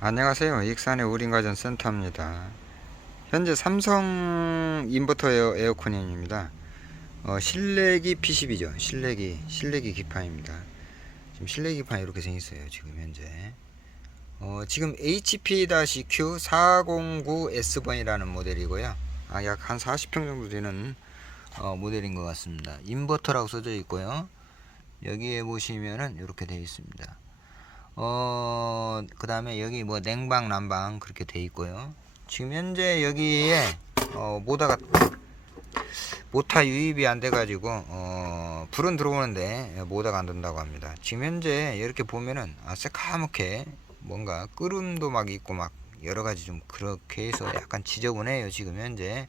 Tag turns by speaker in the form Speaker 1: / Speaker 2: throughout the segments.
Speaker 1: 안녕하세요. 익산의 우린가전 센터입니다. 현재 삼성 인버터 에어, 에어컨입니다. 어, 실내기 P10이죠. 실내기, 실내기 기판입니다. 지금 실내기 기판이 이렇게 생겼어요. 지금 현재. 어, 지금 HP-Q409S번이라는 모델이고요. 아, 약 한 40평 정도 되는 어, 모델인 것 같습니다. 인버터라고 써져 있고요. 여기에 보시면은 이렇게 되어 있습니다. 어, 그 다음에 여기 뭐 냉방, 난방 그렇게 돼 있고요. 지금 현재 여기에 어, 모다가 모타 유입이 안 돼가지고 어, 불은 들어오는데 모다가 안 된다고 합니다. 지금 현재 이렇게 보면은 아 새카맣게 뭔가 끓음도 막 있고 막 여러 가지 좀 그렇게 해서 약간 지저분해요. 지금 현재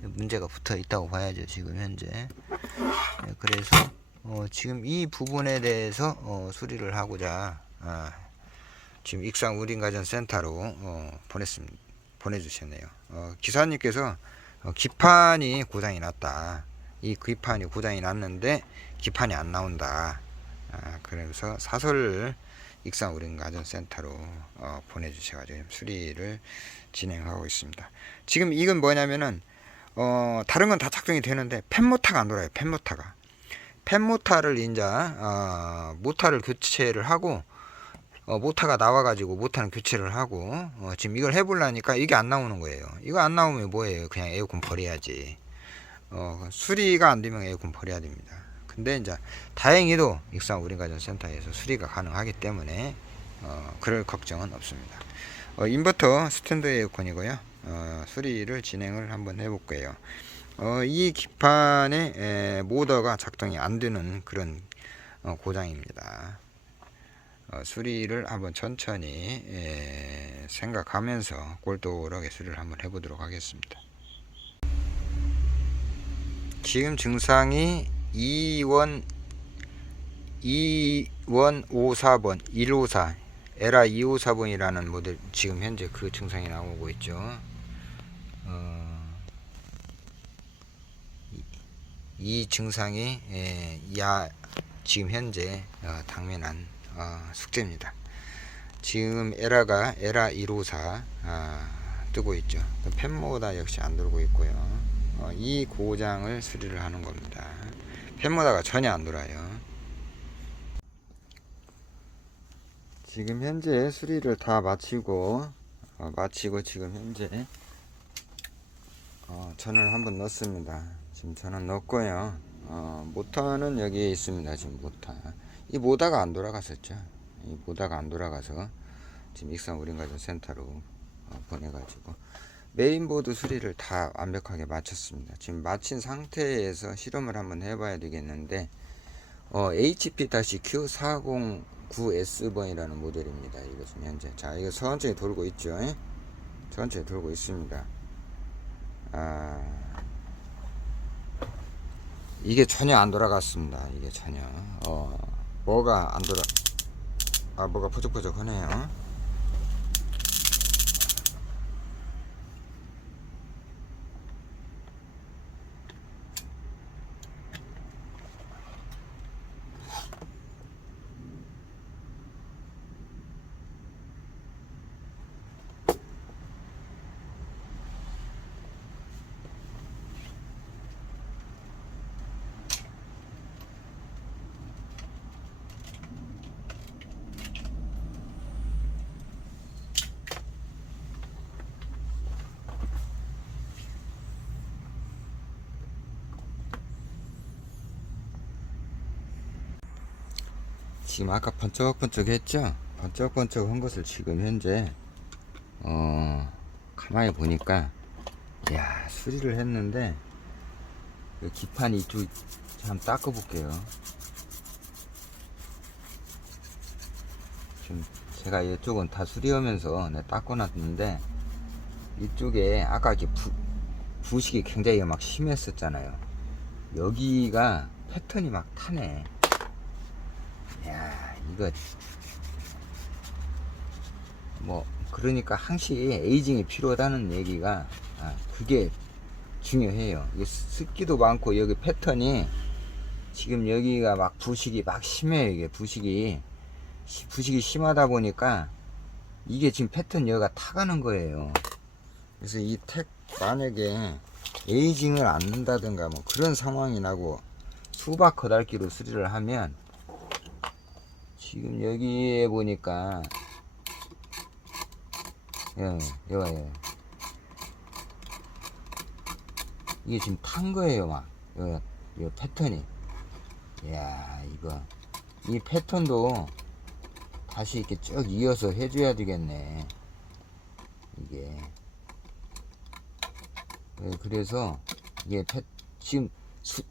Speaker 1: 문제가 붙어 있다고 봐야죠. 지금 현재 네, 그래서 어, 지금 이 부분에 대해서 어, 수리를 하고자 아, 지금 익산 우린가전 센터로 어, 보냈습니다. 보내주셨네요. 어, 기사님께서 어, 기판이 고장이 났다. 이 기판이 고장이 났는데 기판이 안 나온다. 아, 그래서 사설을 익산 우린가전 센터로 어, 보내주셔가지고 수리를 진행하고 있습니다. 지금 이건 뭐냐면은 어, 다른 건 다 작동이 되는데 펜모타가 안 돌아요. 펜모타가. 펜모타를 이제 어, 모타를 교체를 하고 어, 모타가 나와가지고 모타는 교체를 하고 어, 지금 이걸 해보려니까 이게 안 나오는 거예요. 이거 안 나오면 뭐예요? 그냥 에어컨 버려야지. 어, 수리가 안 되면 에어컨 버려야 됩니다. 근데 이제 다행히도 익산 우린가전센터에서 수리가 가능하기 때문에 어, 그럴 걱정은 없습니다. 어, 인버터 스탠드 에어컨이고요. 어, 수리를 진행을 한번 해볼 거예요. 어, 이 기판의 에, 모터가 작동이 안 되는 그런 어, 고장입니다. 어, 수리를 한번 천천히 에, 생각하면서 꼴도록에 수리를 한번 해보도록 하겠습니다. 지금 증상이 2원 2원54번 154 에라 254번이라는 모델 지금 현재 그 증상이 나오고 있죠. 어, 이, 이 증상이 에, 야 지금 현재 어, 당면한 어, 숙제입니다. 지금 에라가 에라 154 아, 뜨고 있죠. 펜모다 역시 안 돌고 있고요. 어, 이 고장을 수리를 하는 겁니다. 펜모다가 전혀 안 돌아요. 지금 현재 수리를 다 마치고 어, 마치고 지금 현재 어, 전을 한번 넣습니다. 지금 전을 넣었고요. 어, 모터는 여기에 있습니다. 지금 모터. 이 모다가 안 돌아갔었죠. 이 모다가 안 돌아가서 지금 익산 우린가전 센터로 어, 보내가지고 메인보드 수리를 다 완벽하게 마쳤습니다. 지금 마친 상태에서 실험을 한번 해봐야 되겠는데 어, HP-Q409S번이라는 모델입니다. 이것은 현재 자 이거 천천히 돌고 있죠. 예? 천천히 돌고 있습니다. 아 이게 전혀 안 돌아갔습니다. 이게 전혀 어 뭐가 안 돌아 아 뭐가 포적포적하네요. 지금 아까 번쩍번쩍 했죠? 번쩍번쩍 한 것을 지금 현재 어 가만히 보니까 야 수리를 했는데 그 기판 이쪽 한번 닦아 볼게요. 지금 제가 이쪽은 다 수리하면서 네, 닦아 놨는데 이쪽에 아까 이렇게 부, 부식이 굉장히 막 심했었잖아요. 여기가 패턴이 막 타네. 야 이거 뭐 그러니까 항시 에이징이 필요하다는 얘기가 아, 그게 중요해요. 습기도 많고 여기 패턴이 지금 여기가 막 부식이 막 심해요. 이게 부식이 시- 부식이 심하다 보니까 이게 지금 패턴 여가 타가는 거예요. 그래서 이 택 만약에 에이징을 안 넣는다든가 뭐 그런 상황이 나고 수박 거달기로 수리를 하면 지금 여기에 보니까 예, 예, 예. 이게 지금 탄 거예요, 막. 요, 요 패턴이. 이야, 이거. 이 패턴도 다시 이렇게 쭉 이어서 해줘야 되겠네. 이게. 예, 그래서 이게 패, 지금 수,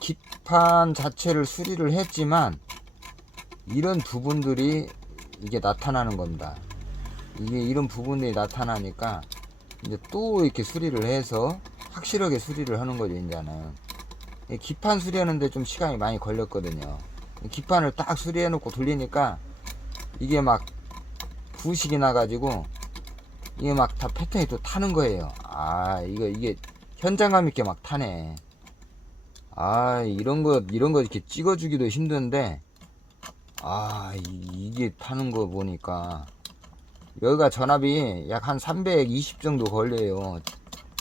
Speaker 1: 기판 자체를 수리를 했지만 이런 부분들이 이게 나타나는 겁니다. 이게 이런 부분들이 나타나니까 이제 또 이렇게 수리를 해서 확실하게 수리를 하는 거죠, 이제는. 이 기판 수리하는데 좀 시간이 많이 걸렸거든요. 이 기판을 딱 수리해 놓고 돌리니까 이게 막 부식이 나가지고 이게 막 다 패턴이 또 타는 거예요. 아, 이거, 이게 현장감 있게 막 타네. 아, 이런 거, 이런 거 이렇게 찍어주기도 힘든데, 아, 이- 이게 타는 거 보니까, 여기가 전압이 약 한 320 정도 걸려요.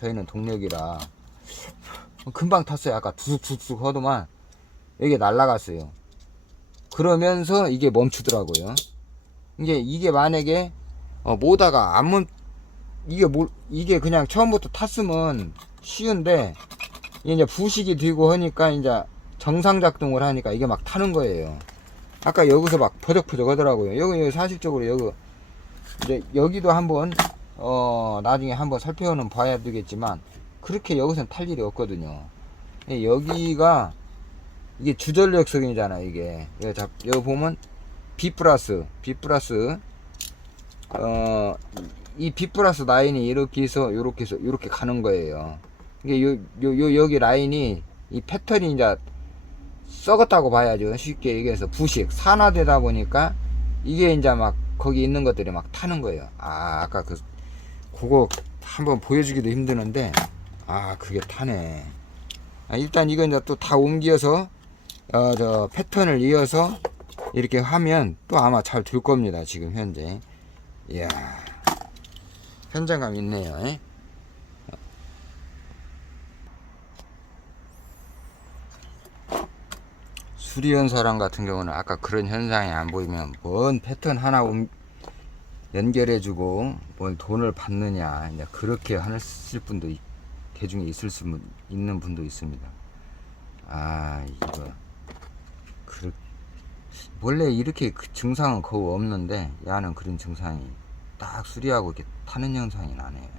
Speaker 1: 저희는 동력이라. 금방 탔어요. 아까 툭툭툭 하더만, 여기 날라갔어요. 그러면서 이게 멈추더라고요. 이게, 이게 만약에, 어, 모다가 안 멈, 이게 뭘, 이게 그냥 처음부터 탔으면 쉬운데, 이제 부식이 되고 하니까 이제 정상 작동을 하니까 이게 막 타는 거예요. 아까 여기서 막 퍼적퍼적 하더라고요. 여기, 사실적으로 여기, 이제 여기도 한번, 어, 나중에 한번 살펴는 봐야 되겠지만, 그렇게 여기서는 탈 일이 없거든요. 예, 여기가, 이게 주전력석이잖아, 이게. 여기 잡, 여기 보면, B 플러스, B 플러스, 어, 이 B 플러스 라인이 이렇게 해서, 요렇게 해서, 요렇게 가는 거예요. 이게 요, 요, 요, 여기 라인이, 이 패턴이 이제 썩었다고 봐야죠. 쉽게 얘기해서 부식, 산화되다 보니까, 이게 이제 막, 거기 있는 것들이 막 타는 거예요. 아, 아까 그, 그거 한번 보여주기도 힘드는데, 아, 그게 타네. 아, 일단 이건 이제 또 다 옮겨서, 어, 저, 패턴을 이어서, 이렇게 하면 또 아마 잘될 겁니다. 지금 현재. 이야. 현장감 있네요. 에? 수리연 사람 같은 경우는 아까 그런 현상이 안 보이면 뭔 패턴 하나 옮- 연결해주고 뭘 돈을 받느냐 그렇게 하실 분도 있- 대중에 있을 수 있는 분도 있습니다. 아 이거 그 원래 이렇게 그 증상은 거의 없는데 야는 그런 증상이 딱 수리하고 이렇게 타는 현상이 나네요.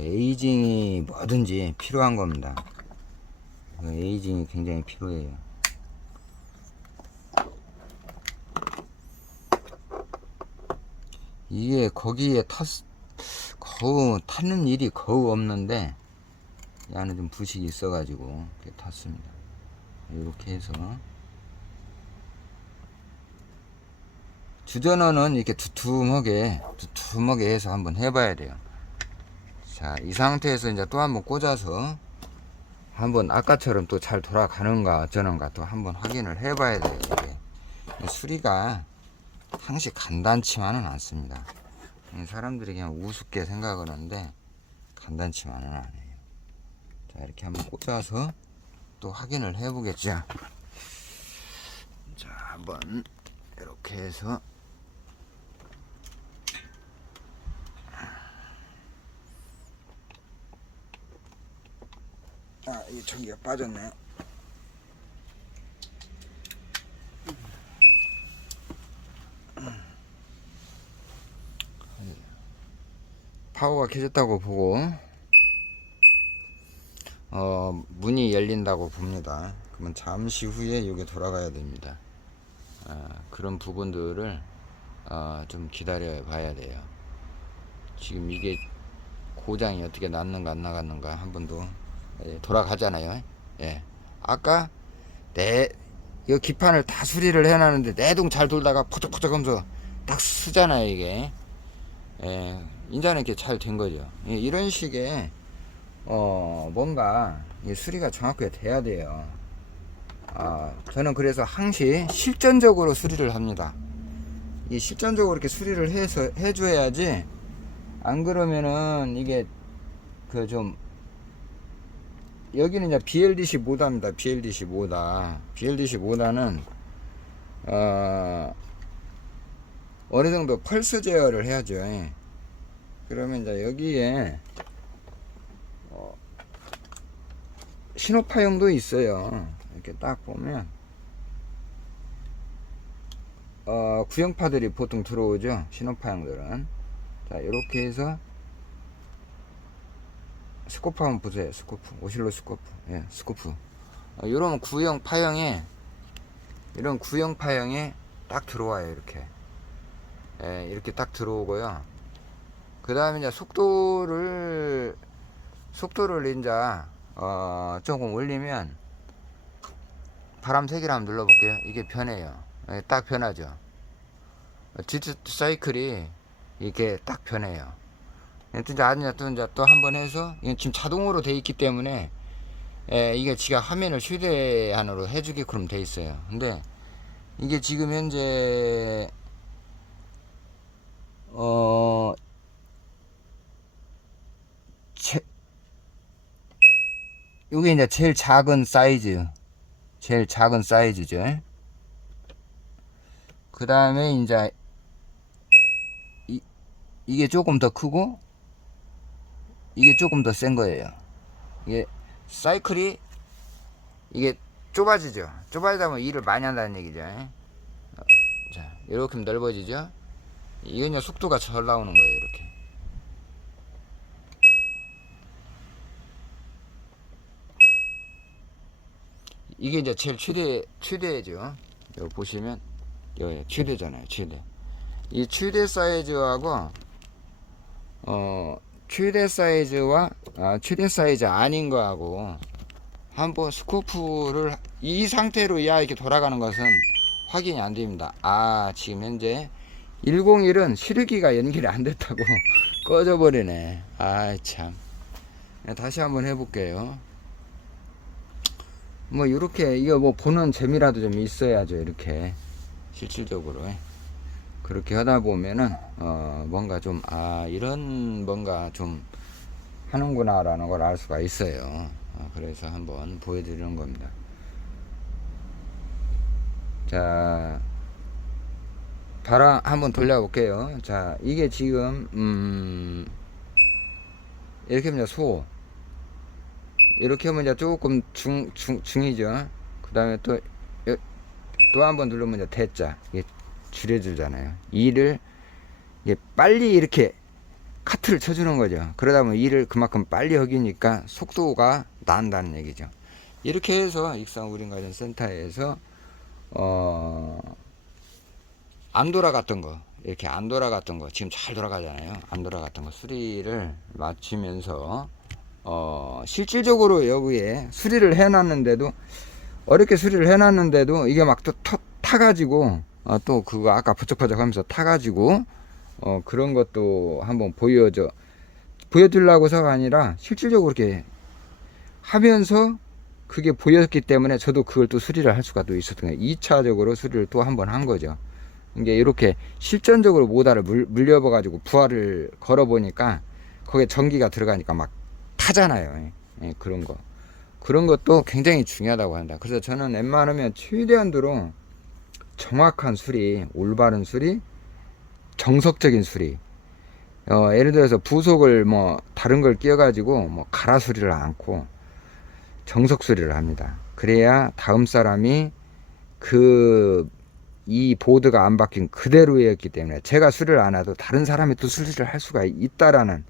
Speaker 1: 에이징이 뭐든지 필요한 겁니다. 그 에이징이 굉장히 필요해요. 이게 거기에 탔, 거우, 타는 일이 거의 없는데, 이 안에 좀 부식이 있어가지고, 이렇게 탔습니다. 이렇게 해서. 주전원은 이렇게 두툼하게, 두툼하게 해서 한번 해봐야 돼요. 자, 이 상태에서 이제 또 한번 꽂아서 한번 아까처럼 또 잘 돌아가는가 어쩌는가 또 한번 확인을 해봐야 돼요. 이게 수리가 항시 간단치만은 않습니다. 이 사람들이 그냥 우습게 생각을 하는데 간단치만은 않아요. 자, 이렇게 한번 꽂아서 또 확인을 해보겠죠. 자, 한번 이렇게 해서 아, 이 전기가 빠졌네요. 파워가 켜졌다고 보고 어, 문이 열린다고 봅니다. 그러면 잠시 후에 여기 돌아가야 됩니다. 어, 그런 부분들을 어, 좀 기다려 봐야 돼요. 지금 이게 고장이 어떻게 났는가 안 나갔는가 한 번도 돌아가잖아요. 예. 아까 내, 이 기판을 다 수리를 해놨는데 내동 잘 돌다가 포적포적 하면서 딱 쓰잖아요, 이게. 예, 인자는 이렇게 잘 된 거죠. 예, 이런 식의, 어, 뭔가, 이 수리가 정확하게 돼야 돼요. 아, 저는 그래서 항시 실전적으로 수리를 합니다. 이 실전적으로 이렇게 수리를 해서, 해줘야지, 안 그러면은 이게, 그 좀, 여기는 이제 BLDC 모다입니다. BLDC 모다. BLDC 모다는 어, 어느 정도 펄스 제어를 해야죠. 예. 그러면 이제 여기에 어, 신호 파형도 있어요. 이렇게 딱 보면 어, 구형파들이 보통 들어오죠. 신호 파형들은 자 이렇게 해서 스코프 한번 보세요. 스코프. 오실로 스코프. 예, 스코프. 어, 이런 구형 파형에, 이런 구형 파형에 딱 들어와요. 이렇게. 예, 이렇게 딱 들어오고요. 그 다음에 이제 속도를, 속도를 이제, 어, 조금 올리면, 바람 세기를 한번 눌러볼게요. 이게 변해요. 예, 딱 변하죠. 디트 사이클이 이게 딱 변해요. 또 이제 아니야 또한 번 해서 이게 지금 자동으로 돼 있기 때문에 에, 이게 지가 화면을 휴대한으로 해주게 그럼 돼 있어요. 근데 이게 지금 현재 어 제, 요게 이제 제일 작은 사이즈 제일 작은 사이즈죠. 그 다음에 이제 이, 이게 조금 더 크고 이게 조금 더 센 거예요. 이게 사이클이 이게 좁아지죠. 좁아지다 보면 일을 많이 한다는 얘기죠. 어, 자, 이렇게 넓어지죠. 이제 속도가 잘 나오는 거예요. 이렇게. 이게 이제 제일 최대 최대죠. 여기 보시면 여기 최대잖아요. 최대. 이 최대 사이즈하고 어 최대 사이즈와 아, 최대 사이즈 아닌 거하고 한번 스코프를 이 상태로 야 이렇게 돌아가는 것은 확인이 안 됩니다. 아 지금 현재 101은 시르기가 연결이 안 됐다고 꺼져 버리네. 아 참. 다시 한번 해볼게요. 뭐 이렇게 이거 뭐 보는 재미라도 좀 있어야죠. 이렇게 실질적으로. 그렇게 하다 보면은 어 뭔가 좀 아 이런 뭔가 좀 하는구나 라는 걸 알 수가 있어요. 어, 그래서 한번 보여드리는 겁니다. 자 바람 한번 돌려볼게요. 자 이게 지금 음 이렇게 하면 소 이렇게 하면 이제 조금 중, 중, 중이죠. 그 다음에 또, 또 한 번 누르면 이제 대자. 줄여주잖아요. 이게 빨리 이렇게 카트를 쳐주는 거죠. 그러다 보면 일을 그만큼 빨리 하기니까 속도가 난다는 얘기죠. 이렇게 해서 익산 우린가전 센터에서 어, 안 돌아갔던 거 이렇게 안 돌아갔던 거 지금 잘 돌아가잖아요. 안 돌아갔던 거 수리를 마치면서 어, 실질적으로 여기에 수리를 해놨는데도 어렵게 수리를 해놨는데도 이게 막 또 타가지고 어, 또 그거 아까 버쩍버쩍 하면서 타가지고 어, 그런 것도 한번 보여줘 보여드리려고서가 아니라 실질적으로 이렇게 하면서 그게 보였기 때문에 저도 그걸 또 수리를 할 수가 또 있었던 거예요. 2차적으로 수리를 또 한 번 한 거죠. 이게 이렇게 실전적으로 모다를 물, 물려봐 가지고 부하를 걸어 보니까 거기에 전기가 들어가니까 막 타잖아요. 예, 그런 거. 그런 것도 굉장히 중요하다고 한다. 그래서 저는 웬만하면 최대한도로 정확한 수리, 올바른 수리, 정석적인 수리. 어, 예를 들어서 부속을 뭐 다른 걸 끼워가지고 뭐 갈아 수리를 않고 정석 수리를 합니다. 그래야 다음 사람이 그 이 보드가 안 바뀐 그대로였기 때문에 제가 수리를 안 해도 다른 사람이 또 수리를 할 수가 있다라는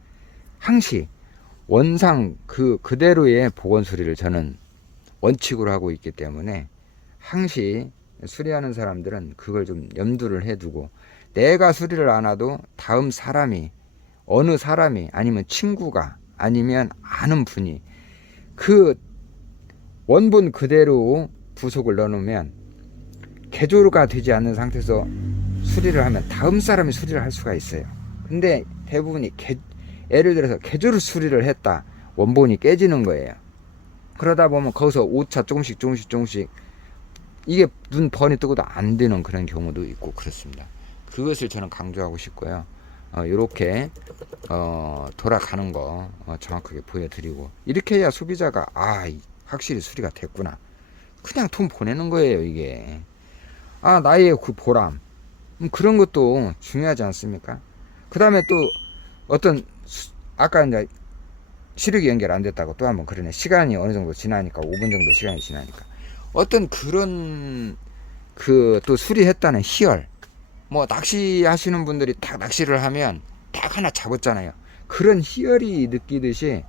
Speaker 1: 항시 원상 그 그대로의 보건 수리를 저는 원칙으로 하고 있기 때문에 항시 수리하는 사람들은 그걸 좀 염두를 해두고 내가 수리를 안 하도 다음 사람이 어느 사람이 아니면 친구가 아니면 아는 분이 그 원본 그대로 부속을 넣어놓으면 개조가 되지 않는 상태에서 수리를 하면 다음 사람이 수리를 할 수가 있어요. 근데 대부분이 개, 예를 들어서 개조를 수리를 했다. 원본이 깨지는 거예요. 그러다 보면 거기서 오차 조금씩 조금씩 조금씩 이게 눈 번이 뜨고도 안 되는 그런 경우도 있고 그렇습니다. 그것을 저는 강조하고 싶고요. 어, 이렇게 어, 돌아가는 거 어, 정확하게 보여드리고 이렇게 해야 소비자가 아 이- 확실히 수리가 됐구나. 그냥 돈 보내는 거예요 이게. 아 나의 그 보람 음, 그런 것도 중요하지 않습니까? 그 다음에 또 어떤 수- 아까 이제 시력이 연결 안 됐다고 또 한번 그러네. 시간이 어느 정도 지나니까 5분 정도 시간이 지나니까 어떤 그런 그 또 수리했다는 희열 뭐 낚시하시는 분들이 딱 낚시를 하면 딱 하나 잡았잖아요. 그런 희열이 느끼듯이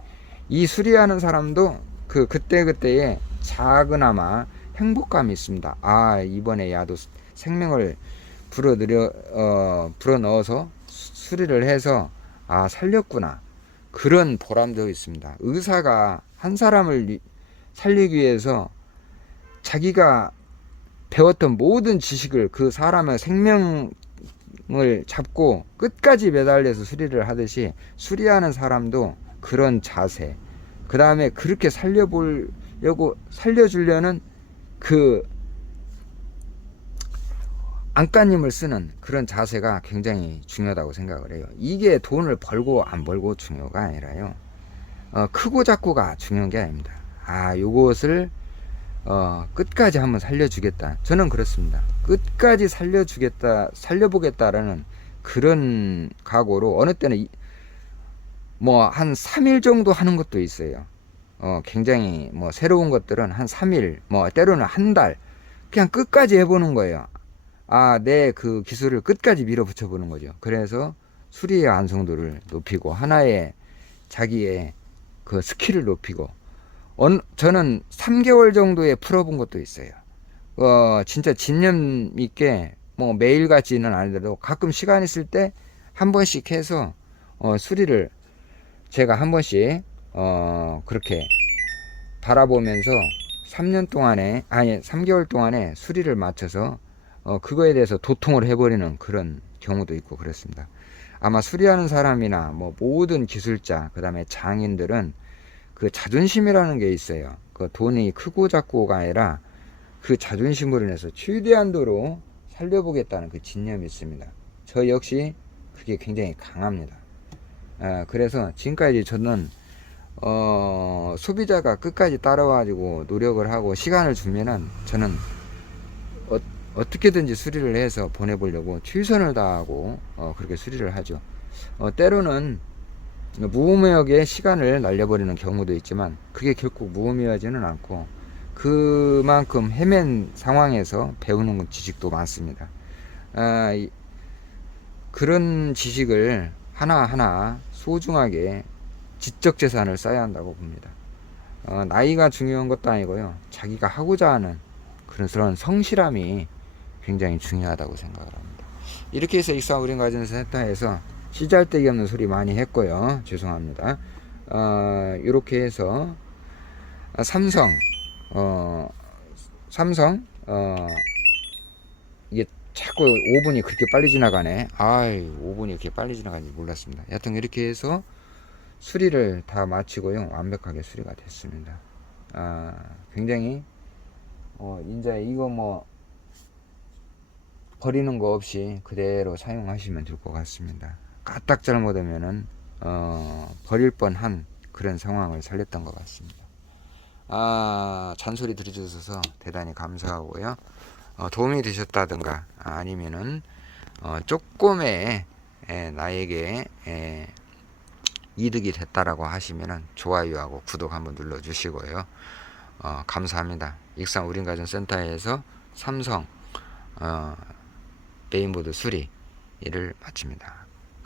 Speaker 1: 이 수리하는 사람도 그 그때 그때의 작은아마 행복감이 있습니다. 아 이번에 야도 생명을 불어들여 어 불어 넣어서 수- 수리를 해서 아 살렸구나 그런 보람도 있습니다. 의사가 한 사람을 이- 살리기 위해서 자기가 배웠던 모든 지식을 그 사람의 생명을 잡고 끝까지 매달려서 수리를 하듯이 수리하는 사람도 그런 자세, 그 다음에 그렇게 살려보려고, 살려주려는 그 안간힘을 쓰는 그런 자세가 굉장히 중요하다고 생각을 해요. 이게 돈을 벌고 안 벌고 중요가 아니라요. 어, 크고 작고가 중요한 게 아닙니다. 아, 요것을 어, 끝까지 한번 살려주겠다. 저는 그렇습니다. 끝까지 살려주겠다, 살려보겠다라는 그런 각오로 어느 때는 뭐 한 3일 정도 하는 것도 있어요. 어, 굉장히 뭐 새로운 것들은 한 3일, 뭐 때로는 한 달, 그냥 끝까지 해보는 거예요. 아, 내 그 기술을 끝까지 밀어붙여 보는 거죠. 그래서 수리의 완성도를 높이고 하나의 자기의 그 스킬을 높이고 저는 3개월 정도에 풀어본 것도 있어요. 어, 진짜 진념 있게 뭐 매일같이는 아니더라도 가끔 시간 있을 때 한 번씩 해서 어, 수리를 제가 한 번씩 어, 그렇게 바라보면서 3년 동안에 아니 3개월 동안에 수리를 맞춰서 어, 그거에 대해서 도통을 해버리는 그런 경우도 있고 그렇습니다. 아마 수리하는 사람이나 뭐 모든 기술자 그 다음에 장인들은 그 자존심이라는 게 있어요. 그 돈이 크고 작고가 아니라 그 자존심으로 인해서 최대한 도로 살려보겠다는 그 진념이 있습니다. 저 역시 그게 굉장히 강합니다. 아, 그래서 지금까지 저는 어, 소비자가 끝까지 따라와가지고 노력을 하고 시간을 주면은 저는 어, 어떻게든지 수리를 해서 보내보려고 최선을 다하고 어, 그렇게 수리를 하죠. 어, 때로는 무의미하게 시간을 날려버리는 경우도 있지만 그게 결국 무의미하지는 않고 그만큼 헤맨 상황에서 배우는 지식도 많습니다. 아, 이- 그런 지식을 하나하나 소중하게 지적 재산을 쌓아야 한다고 봅니다. 어, 나이가 중요한 것도 아니고요. 자기가 하고자 하는 그런 그런 성실함이 굉장히 중요하다고 생각을 합니다. 이렇게 해서 익사 우린 가전 센터에서 시잘데기 없는 소리 많이 했고요. 죄송합니다. 어, 이렇게 해서 아, 삼성 어, 삼성 어, 이게 자꾸 5분이 그렇게 빨리 지나가네. 아이, 5분이 이렇게 빨리 지나가는지 몰랐습니다. 여튼 이렇게 해서 수리를 다 마치고요. 완벽하게 수리가 됐습니다. 아, 굉장히 어, 이제 이거 뭐 버리는 거 없이 그대로 사용하시면 될 것 같습니다. 까딱 잘못하면은 어, 버릴 뻔한 그런 상황을 살렸던 것 같습니다. 아, 잔소리 들어주셔서 대단히 감사하고요. 어, 도움이 되셨다든가 아, 아니면은 어, 조금의 에, 나에게 에, 이득이 됐다라고 하시면은 좋아요하고 구독 한번 눌러주시고요. 어, 감사합니다. 익산 우린가전센터에서 삼성 어, 메인보드 수리 일을 마칩니다.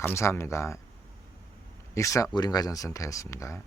Speaker 1: 감사합니다. 익사 우린가전센터였습니다.